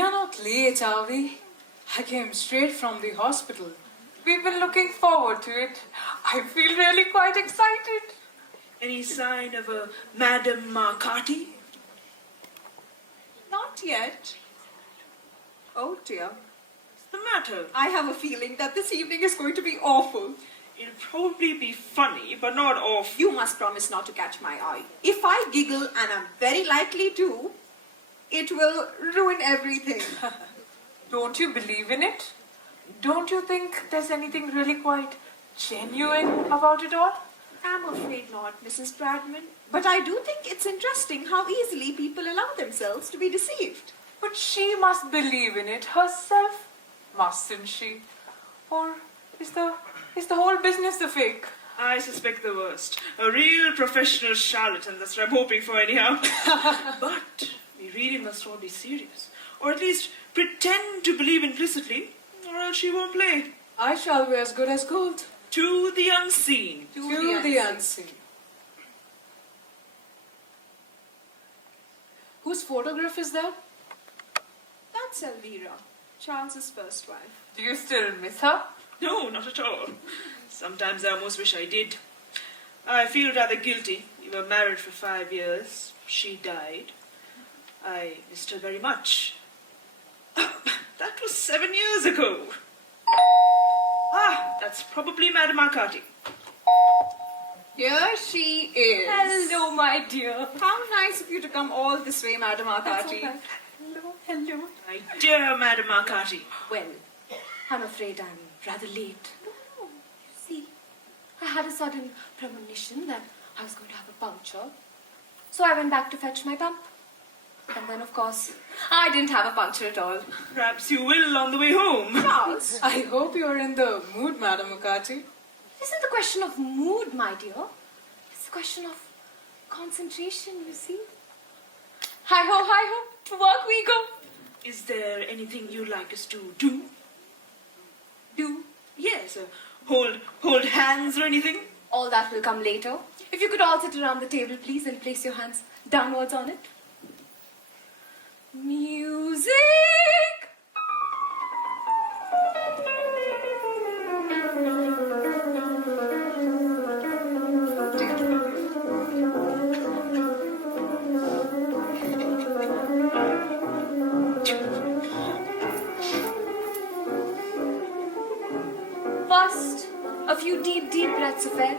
We are not late, are we? I came straight from the hospital. We've been looking forward to it. I feel really quite excited. Any sign of a Madame Carty? Not yet. Oh dear. What's the matter? I have a feeling that this evening is going to be awful. It'll probably be funny, but not awful. You must promise not to catch my eye. If I giggle, and I'm very likely to, it will ruin everything. Don't you believe in it? Don't you think there's anything really quite genuine about it all? I'm afraid not, Mrs. Bradman. But I do think it's interesting how easily people allow themselves to be deceived. But she must believe in it herself, mustn't she? Or is the whole business a fake? I suspect the worst. A real professional charlatan, that's what I'm hoping for anyhow. But we really must all be serious. Or at least pretend to believe implicitly, or else she won't play. I shall be as good as gold. To the unseen. To the unseen. Whose photograph is that? That's Elvira, Charles's first wife. Do you still miss her? No, not at all. Sometimes I almost wish I did. I feel rather guilty. We were married for 5 years. She died. I missed her very much. That was 7 years ago. Ah, that's probably Madame Carty. Here she is. Hello, my dear. How nice of you to come all this way, Madame Arcati. Hello. My dear Madame Carty. Well, I'm afraid I'm rather late. No, you see, I had a sudden premonition that I was going to have a puncture. So I went back to fetch my pump. And then, of course, I didn't have a puncture at all. Perhaps you will on the way home. Charles, I hope you're in the mood, Madame Mukherjee. It isn't the question of mood, my dear. It's a question of concentration, you see. Hi-ho, to work we go. Is there anything you'd like us to do? Do. Yes, hold hands or anything? All that will come later. If you could all sit around the table, please, and place your hands downwards on it. Music! First, a few deep breaths of air.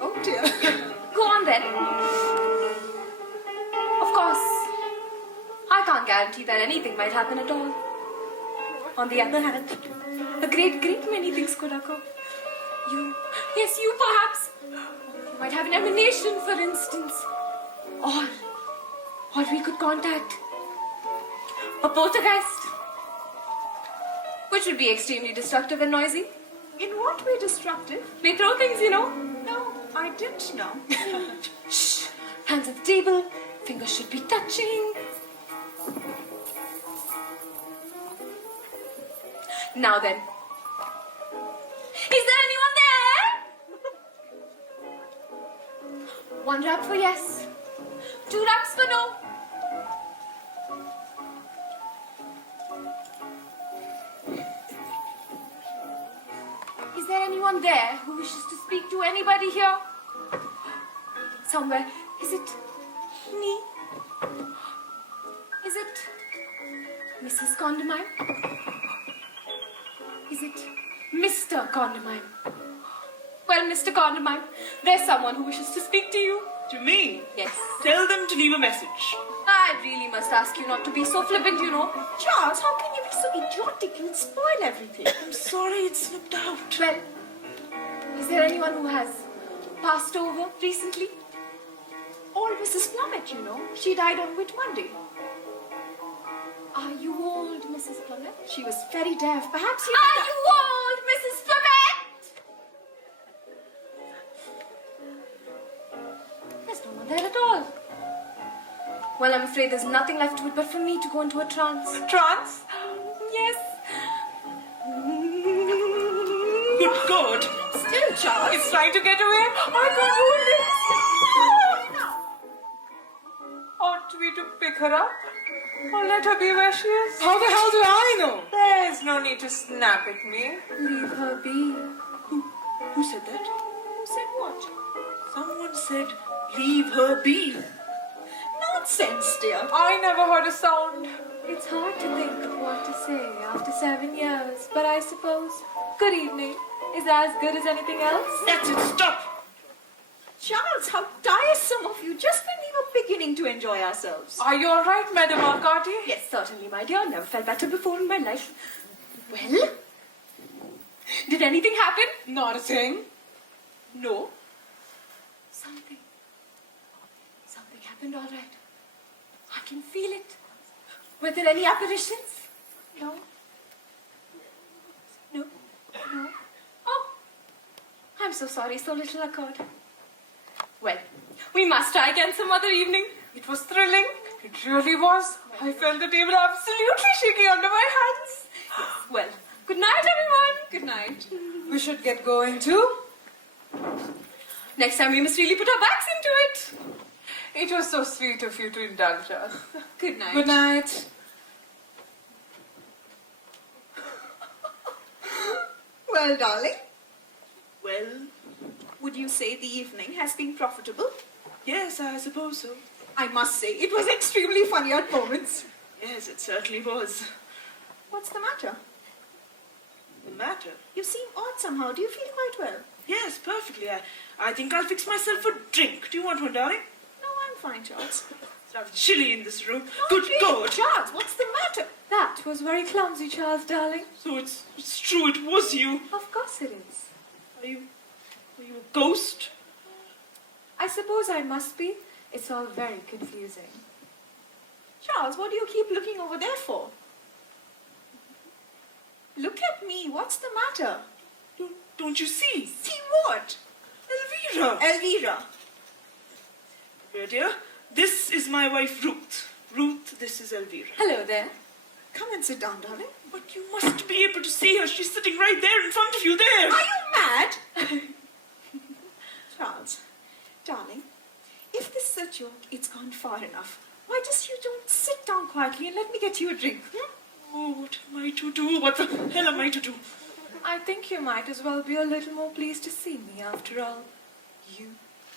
oh dear. Go on then. Of course, I can't guarantee that anything might happen at all. On the other hand, a great many things could occur. You perhaps. You might have an emanation, for instance. Or we could contact a poltergeist, which would be extremely destructive and noisy. In what way destructive? They throw things, you know. No, I didn't know. Shh! Hands at the table. Fingers should be touching. Now then. Is there anyone there? 1 rap for yes. 2 raps for no. Is there anyone there who wishes to speak to anybody here? Somewhere. Is it me? Is it Mrs. Condamine? Is it Mr. Condamine? Well, Mr. Condamine, there's someone who wishes to speak to you. To me? Yes. Tell them to leave a message. I really must ask you not to be so flippant, you know. Charles, how can you be so idiotic? You'll spoil everything. I'm sorry it slipped out. Well, is there anyone who has passed over recently? Old Mrs. Plummet, you know. She died on Whit Monday. Are you old, Mrs. Plummet? She was very deaf. Perhaps you... Are you old, Mrs. Plummet? There's no one there at all. Well, I'm afraid there's nothing left to it but for me to go into a trance. Trance? Yes. Good God. Still, Charles. It's trying to get away. I can't hold it. Ought we to pick her up? Oh, let her be where she is. How the hell do I know? There's no need to snap at me. Leave her be. Who said that? Who said what? Someone said, leave her be. Nonsense, dear. I never heard a sound. It's hard to think of what to say after 7 years, but I suppose good evening is as good as anything else. That's it, stop! Charles, how tiresome of you, just when we were beginning to enjoy ourselves. Are you all right, Madame Arcati? Yes, certainly, my dear. Never felt better before in my life. Well, did anything happen? Not a thing. No. Something happened, all right. I can feel it. Were there any apparitions? No. No. No. Oh, I'm so sorry. So little occurred. Well, we must try again some other evening. It was thrilling. It really was. I felt the table absolutely shaking under my hands. Well, good night, everyone. Good night. We should get going too. Next time we must really put our backs into it. It was so sweet of you to indulge us. Good night. Good night. Well, darling, Well, would you say the evening has been profitable? yes, I suppose so. I must say, it was extremely funny at moments. Yes, it certainly was. What's the matter? The matter? You seem odd somehow. Do you feel quite well? Yes, perfectly. I think I'll fix myself a drink. Do you want one, darling? No, I'm fine, Charles. It's rather chilly in this room. No, Good really, God! Charles, what's the matter? That was very clumsy, Charles, darling. So it's true, it was you. Of course it is. Are you a ghost? I suppose I must be. It's all very confusing. Charles, what do you keep looking over there for? Look at me. What's the matter? Don't you see? See what? Elvira! Elvira. Here, dear, this is my wife, Ruth. Ruth, this is Elvira. Hello there. Come and sit down, darling. But you must be able to see her. She's sitting right there in front of you there. Are you mad? Charles, darling, if this is a joke, it's gone far enough. Why just you don't sit down quietly and let me get you a drink? Oh, what am I to do? What the hell am I to do? I think you might as well be a little more pleased to see me after all. You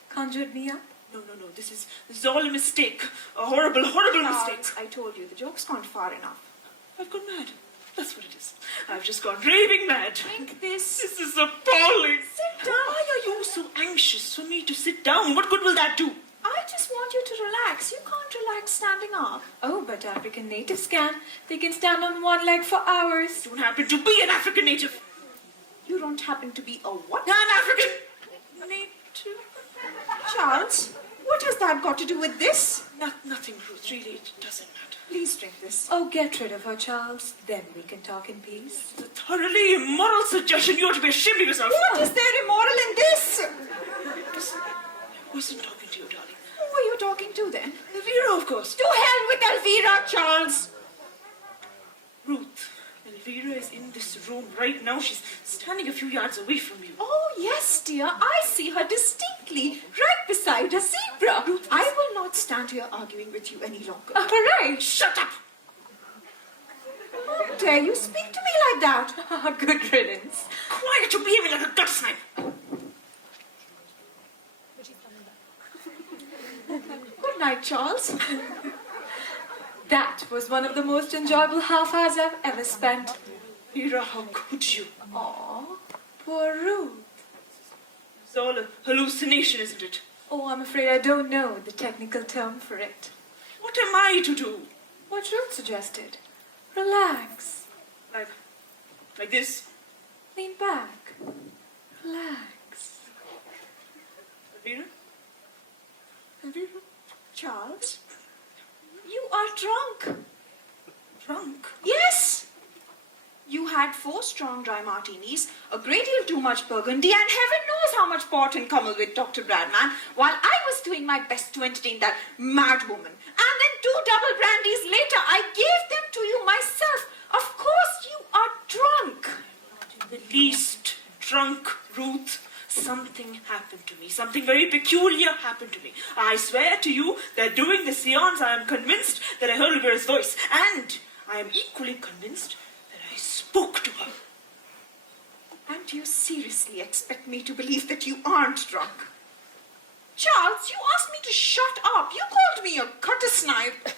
conjured me up? No. This is all a mistake. A horrible, horrible Charles, mistake. I told you, the joke's gone far enough. I've gone mad. That's what it is. I've just gone raving mad. Drink this. This is appalling. Sit down. Why are you so anxious for me to sit down? What good will that do? I just want you to relax. You can't relax standing up. Oh, but African natives can. They can stand on one leg for hours. You don't happen to be an African native. You don't happen to be a what? An African native? Charles, what has that got to do with this? Nothing, Ruth. Really, it doesn't matter. Please drink this. Oh, get rid of her, Charles. Then we can talk in peace. It's a thoroughly immoral suggestion. You ought to be ashamed of yourself. What is there immoral in this? I wasn't talking to you, darling. Who are you talking to then? Elvira, of course. To hell with Elvira, Charles. Ruth, Elvira is in this room right now. She's standing a few yards away from you. Oh, yes, dear. I see her distinctly, right beside a zebra. I will not stand here arguing with you any longer. Hooray! Shut up! How dare you speak to me like that? Good riddance. Quiet, you're behaving like a gut snipe. Good night, Charles. That was one of the most enjoyable half hours I've ever spent. Elvira, how could you? Aw, poor Ruth. It's all a hallucination, isn't it? Oh, I'm afraid I don't know the technical term for it. What am I to do? What Ruth suggested. Relax. Like this? Lean back. Relax. Elvira? Charles, you are drunk. Drunk? Yes. You had 4 strong dry martinis, a great deal too much burgundy, and heaven knows how much port and Cummel with Dr. Bradman, while I was doing my best to entertain that mad woman. And then 2 double brandies later, I gave them to you myself. Of course you are drunk. The least drunk, Ruth. something happened to me. Something very peculiar happened to me. I swear to you that during the seance I am convinced that I heard Elvira's voice. And I am equally convinced that I spoke to her. And do you seriously expect me to believe that you aren't drunk? Charles, you asked me to shut up. You called me a gutter snipe.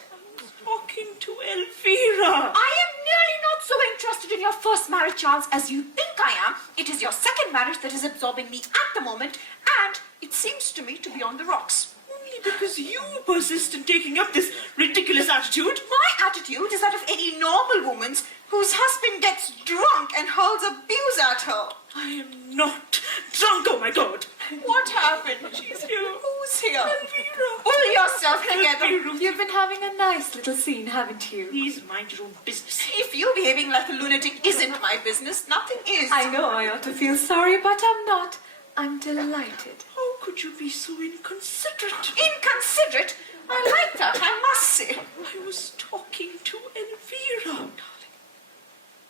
Talking to Elvira. I am nearly not so interested in your first marriage, Charles, as you think I am. It is your second marriage that is absorbing me at the moment, and it seems to me to be on the rocks. Only because you persist in taking up this ridiculous attitude. My attitude is that of any normal woman's whose husband gets drunk and hurls abuse at her. I am not drunk, oh my God. What happened? She's here. Who's here? Elvira. Pull yourself together. Elvira. You've been having a nice little scene, haven't you? Please mind your own business. If you behaving like a lunatic isn't my business, nothing is. I know I ought to feel sorry, but I'm not. I'm delighted. How could you be so inconsiderate? Inconsiderate? I like that, I must say. I was talking to Elvira, darling.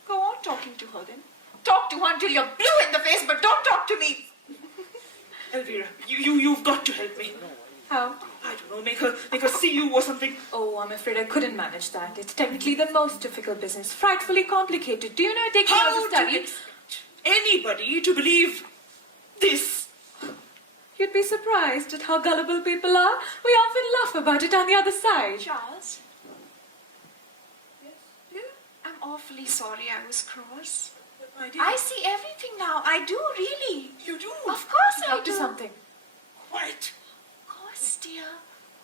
Go on talking to her then. Talk to her until you're blue in the face, but don't talk to me. Elvira, you've got to help me. How? I don't know, make her see you or something. Oh, I'm afraid I couldn't manage that. It's technically the most difficult business. Frightfully complicated. Do you know it takes How years of do you study? expect anybody to believe this? You'd be surprised at how gullible people are. We often laugh about it on the other side. Charles? Yes? I'm awfully sorry I was cross. My dear, I see everything now. I do, really. you do. Of course I Up to do. something. Quiet. Of course, dear.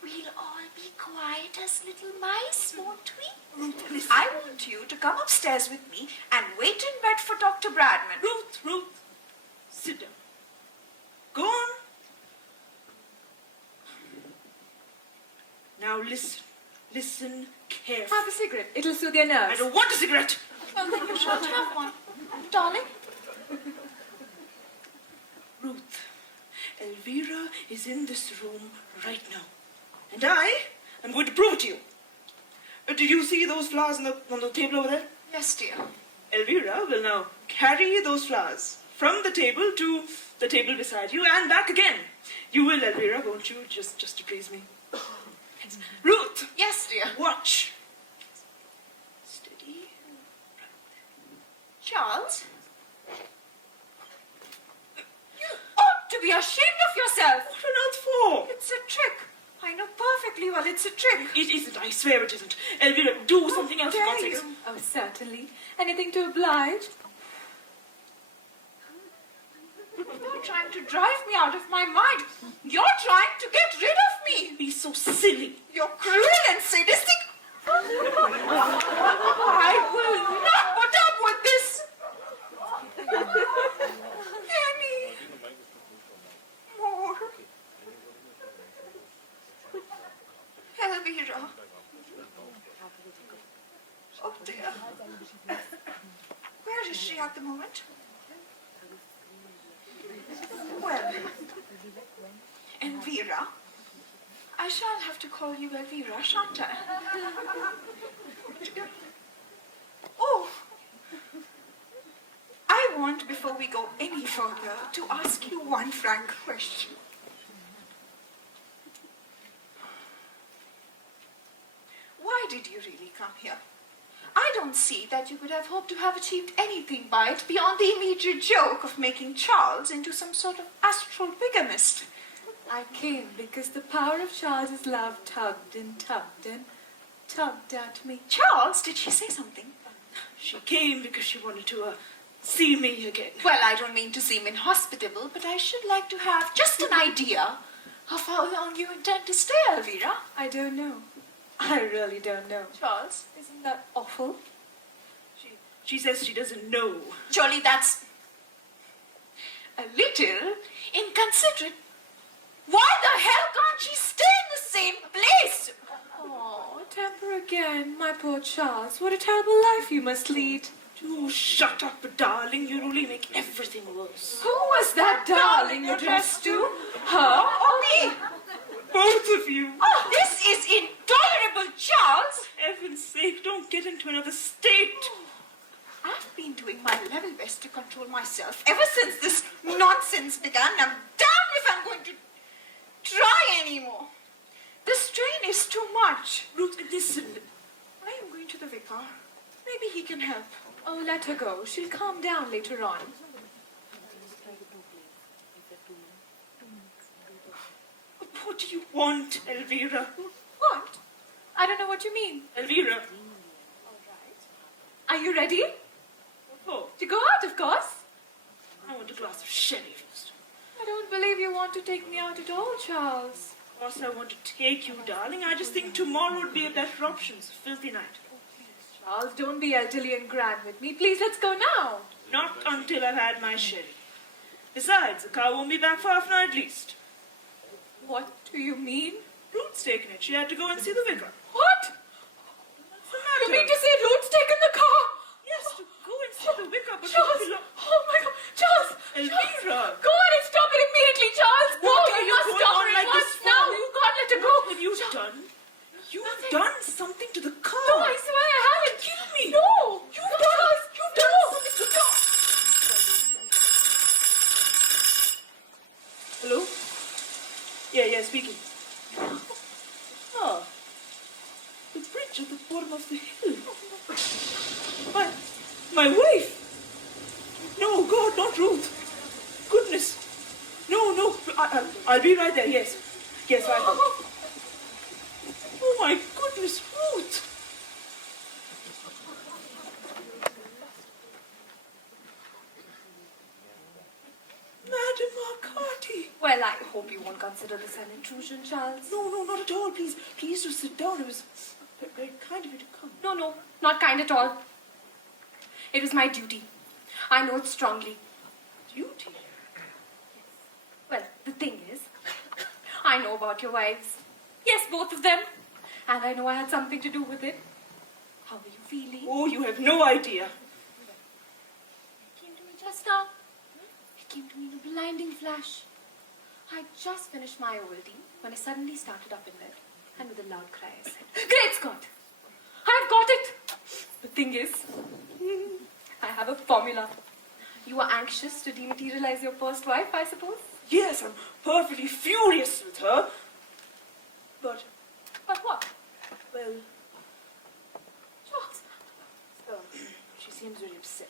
We'll all be quiet as little mice, won't we? Listen. I want you to come upstairs with me and wait in bed for Dr. Bradman. Ruth, sit down. Go on. Now listen carefully. Have a cigarette. It'll soothe your I nerves. don't want a cigarette. Well, then you shan't have one. Darling? Ruth, Elvira is in this room right now. And I am going to prove it to you. Did you see those flowers on the table over there? Yes, dear. Elvira will now carry those flowers from the table to the table beside you and back again. You will, Elvira, won't you? Just to please me. Ruth, Yes, dear. watch. Steady. Charles? You ought to be ashamed of yourself. What on earth for? It's a trick. I know perfectly well it's a trick. It isn't, I swear it isn't. Elvira, do something else for dare God's sake. you? Oh, certainly. Anything to oblige. You're trying to drive me out of my mind. You're trying to get rid of me. Be so silly. You're cruel and sadistic. I will not put up with this. Any more. Elvira. Oh dear. Where is she at the moment? Well, Elvira. I shall have to call you Elvira, shan't I? Oh, I want, before we go any further, to ask you one frank question. Why did you really come here? I don't see that you could have hoped to have achieved anything by it beyond the immediate joke of making Charles into some sort of astral bigamist. I came because the power of Charles's love tugged and tugged and tugged at me. Charles, did she say something? She came because she wanted to see me again. Well, I don't mean to seem inhospitable, but I should like to have just an idea of how long you intend to stay, Elvira. I don't know. I really don't know. Charles? Isn't that awful? She says she doesn't know. Surely that's a little inconsiderate. Why the hell can't she stay in the same place? Oh, temper again, my poor Charles. What a terrible life you must lead. Do shut up, darling. You'll only make everything worse. Who was that darling addressed to? Her or me? Both of you. Oh, this is intolerable, Charles. For heaven's sake, don't get into another state. I've been doing my level best to control myself ever since this nonsense began. I'm damned if I'm going to try anymore. The strain is too much. Ruth, listen. I am going to the vicar. Maybe he can help. Oh, let her go. She'll calm down later on. What do you want, Elvira? What? I don't know what you mean. Elvira. Are you ready? Oh, To go out, of course. I want a glass of sherry first. I don't believe you want to take me out at all, Charles. Of course I want to take you, darling. I just think tomorrow would be a better option. It's a filthy night. Charles, don't be elderly and grand with me. Please, let's go now. Not until I've had my sherry. Besides, the car won't be back for half an hour at least. What do you mean? Ruth's taken it. She had to go and see the vicar. What? What's the You matter? mean to say Ruth's taken the car? Yes, to go and see the vicar, but Charles! not Oh my God! Charles! Elvira! Go on and stop it immediately, Charles! No, What you are you must going stop on it like at this once for? now! You can't let her go! What have you Charles. done? You've Nothing. done something to the car. No, I swear I haven't! Kill me. No! You've No, done Charles! You've No. done something to the car. Hello? Yeah, speaking. Ah, the bridge at the bottom of the hill. My wife. No, God, not Ruth. Goodness. No, I'll be right there. Yes, right there. Oh my goodness, Ruth. Madam Arcati. Well, I hope you won't consider this an intrusion, Charles. No, not at all. Please do sit down. It was very kind of you to come. No, not kind at all. It was my duty. I know it strongly. Duty? Well, the thing is, I know about your wives. Yes, both of them. And I know I had something to do with it. How are you feeling? Oh, you have no idea. It came to me just now. It came to me in a blinding flash. I just finished my Ovaltine when I suddenly started up in bed. And with a loud cry I said, Great Scott! I've got it! The thing is, I have a formula. You are anxious to dematerialize your first wife, I suppose? Yes, I'm perfectly furious with her. But, What? well, Charles, she seems very upset.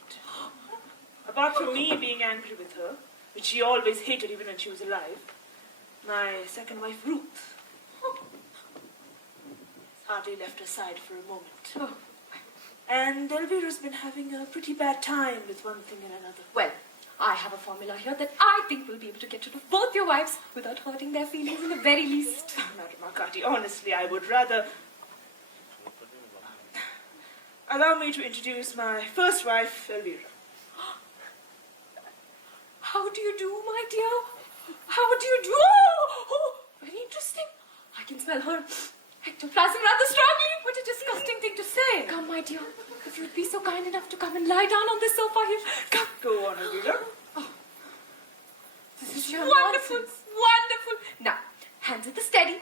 Apart from me being angry with her, which she always hated even when she was alive, my second wife, Ruth, hardly left her side for a moment. Oh. And Elvira's been having a pretty bad time with one thing and another. Well, I have a formula here that I think will be able to get rid of both your wives without hurting their feelings in the very least. Madam Arcati, honestly, I would rather... Allow me to introduce my first wife, Elvira. How do you do, my dear? How do you do? Oh, very interesting. I can smell her ectoplasm rather strongly. What a disgusting thing to say. Come, my dear, if you'd be so kind enough to come and lie down on this sofa here. Come. Go on, Elvira. This is wonderful, wonderful. Now, hands at the steady,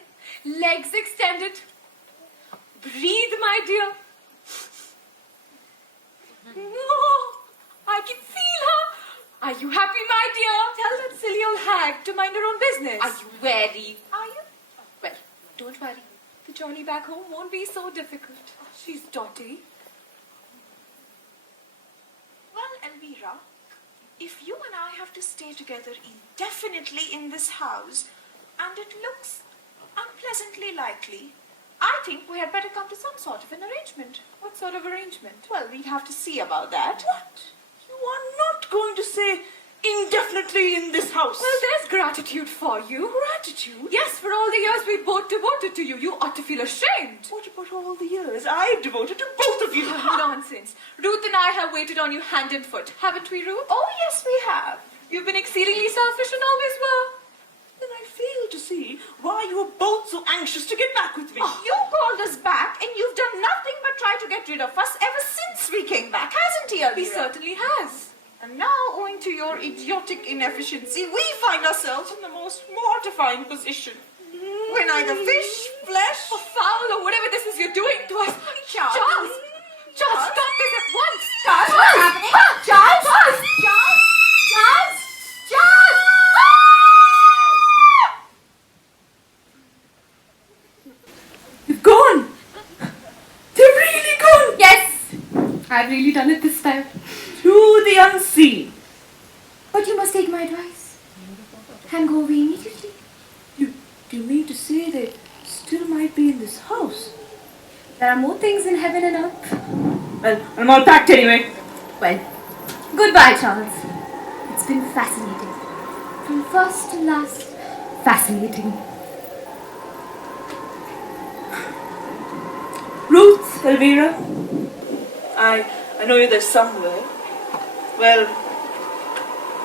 legs extended. Breathe, my dear. Oh, I can feel her. Are you happy, my dear? Tell that silly old hag to mind her own business. Are you ready? Are you? Well, don't worry. The journey back home won't be so difficult. She's dotty. Well, Elvira, if you and I have to stay together indefinitely in this house, and it looks unpleasantly likely, I think we had better come to some sort of an arrangement. What sort of arrangement? Well, we'd have to see about that. What? You are not going to say indefinitely in this house. Well, there's gratitude for you. Gratitude? Yes, for all the years we both devoted to you. You ought to feel ashamed. What about all the years I've devoted to both of you? Nonsense. Ruth and I have waited on you hand and foot. Haven't we, Ruth? Oh, yes, we have. You've been exceedingly selfish and always were. Then I fail to see why you are both so anxious to get back with me. You called us back, and you've done nothing but try to get rid of us ever since we came back, hasn't he, Elvira? He certainly has. And now, owing to your idiotic inefficiency, we find ourselves in the most mortifying position. We're neither fish, flesh, Or foul or whatever this is you're doing to us. Charles. Charles, stop this at once! Charles, what's happening? Charles! Charles! Charles! Charles! Charles! You've gone! They've really gone! Yes! I've really done it this time. To the unseen. But you must take my advice and go away immediately. Do you mean to say they still might be in this house? There are more things in heaven and earth. Well, I'm all packed anyway. Well, goodbye, Charles. It's been fascinating. From first to last, fascinating. Ruth, Elvira, I know you're there somewhere. Well,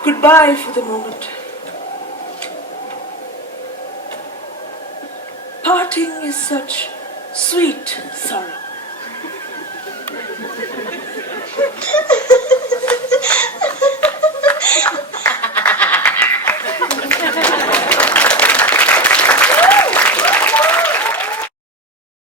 goodbye for the moment. Parting is such sweet sorrow.